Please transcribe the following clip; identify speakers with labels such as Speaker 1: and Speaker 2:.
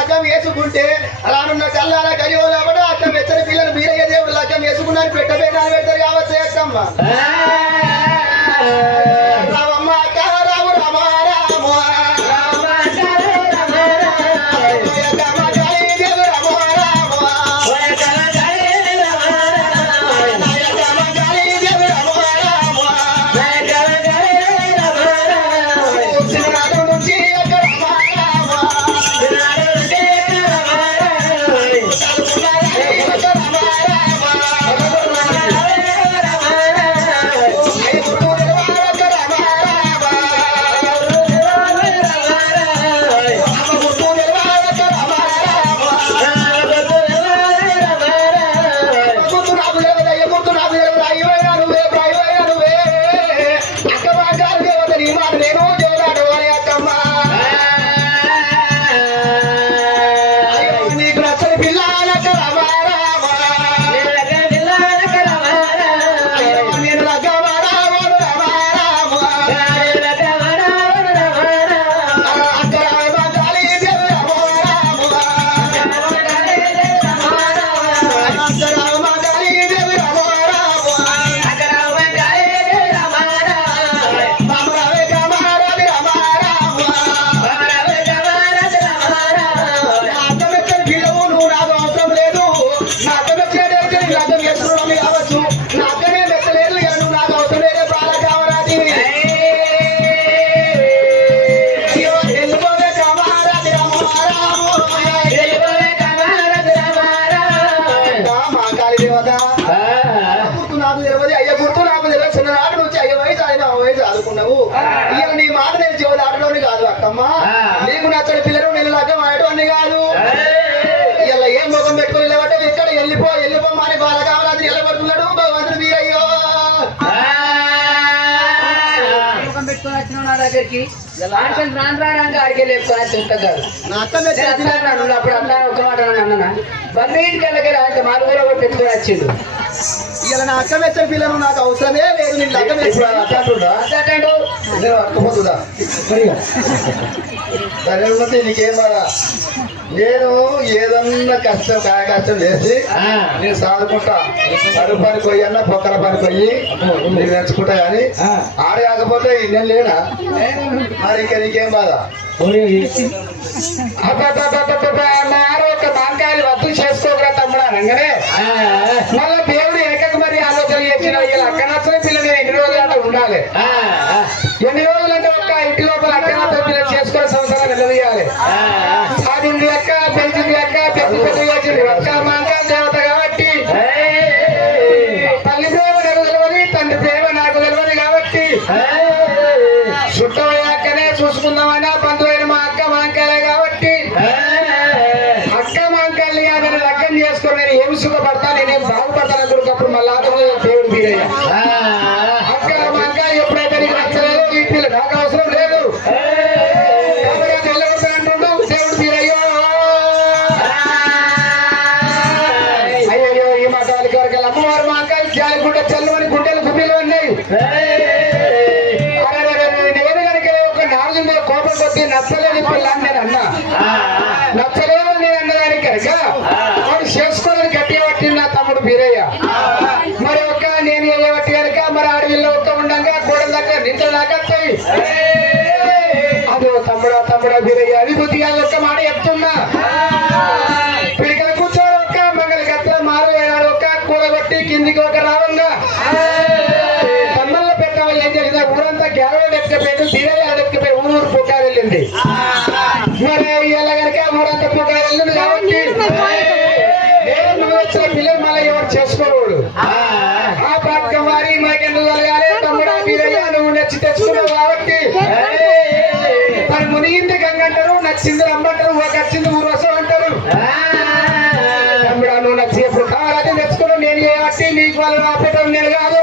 Speaker 1: లగ్గం వేసుకుంటే రానున్న కల్లాల కలియోలబడు అట్లా మెచ్చని పిల్లలు మీరయ్య దేవుడు లగ్గం వేసుకున్నాను పెట్టబెట్టాలి పెడతారు కావచ్చు చేస్తాం. నా అక్క మెచ్చలేదే నీ లగ్గం చేసుకున్నాను కావచ్చు. నా అక్కనే మెచ్చలేదు నువ్వు నాకు అవసరం లేదే నాకు తెలియదు అయ్య గుర్తు నాకు తెలియదు. చిన్ననాటి నుంచి అయ్య వయసు ఆయన వయసు ఆదుకున్నావు.
Speaker 2: దగ్గరికి ఆడికి రాను రానంగా లేపుకొని అప్పుడు అన్నా ఒక మాట అన్నా బండి ఇంటికి వెళ్ళకి రాంటే మా ఊళ్ళో కూడా పెట్టుకొని వచ్చిండు.
Speaker 1: ఇలా నా అక్క మెచ్చిన పిల్లలు నాకు అవసరమే లేదు నేను
Speaker 3: సరే ఉన్నది నీకేం బాధ? నేను ఏదన్నా కష్టం కాయ కష్టం చేసి నేను సాదుకుంటా. కడుపు పని పోయి అన్న పొక్కల పని పోయి నీకు తెచ్చుకుంటా కానీ ఆడే కాకపోతే నేను లేనా? మరి ఇంకా నీకేం బాధ?
Speaker 2: ఒక మాంకాయలు వద్దు చేసుకోకరా తమ్ముడు అనగానే మళ్ళా దేవుడు వెనకకు మరి ఆలోచన చేసిన వీళ్ళ అక్క నచ్చిన పిల్లలు నేను ఎన్ని రోజులు అంటే ఉండాలి ఎన్ని రోజులు అంటే ఒక్క ఇంటి లోపల అక్క నచ్చిన పిల్లలు చేసుకునే సంవత్సరం వెళ్ళదీయాలి అది లెక్క పెంచింది లెక్క పెద్ద పెద్ద ఒక్క మాంకాయ దేవత కాబట్టి. తల్లి ప్రేమ నాకు తెలియదు తండ్రి ప్రేమ నాకు తెలియదు కాబట్టి. చుట్టమయ్యాకనే చూసుకుందామని నచ్చలేని పిల్ల అని నేను అన్నా నచ్చలేదు నేను అన్నదానికి కనుక వాడు చేసుకోవాలని గట్టిగా పట్టింది నా తమ్ముడు బీరయ్య మరి ఒక్క నేను వెళ్ళబట్టి కనుక మరి అడవిలో ఒక్క ఉండంగా గోడ దాకా నిద్ర దాకా అదో తమ్ముడు తమ్ముడు బీరయ్య మరి ఇలా కనుక పుట్టారు వెళ్ళింది కాబట్టి నేను వచ్చిన పిల్లలు మళ్ళీ ఎవరు చేసుకోవాడు ఆ. పక్క వారి మాకెందుకు కలగాలి తమ్ముడు మీరయ్యా నువ్వు నచ్చి తెచ్చుకున్నావు కాబట్టి. మరి మునిగింది గంగంటారు నచ్చింది రమ్మంటారు ఒక వచ్చింది ఊరు వసం అంటారు తమ్ముడు నువ్వు నచ్చి ఎప్పుడు కావాలని తెచ్చుకున్నావు. నేను ఏ అట్టి నీకు వాళ్ళు ఆపేటం నేను కాదు.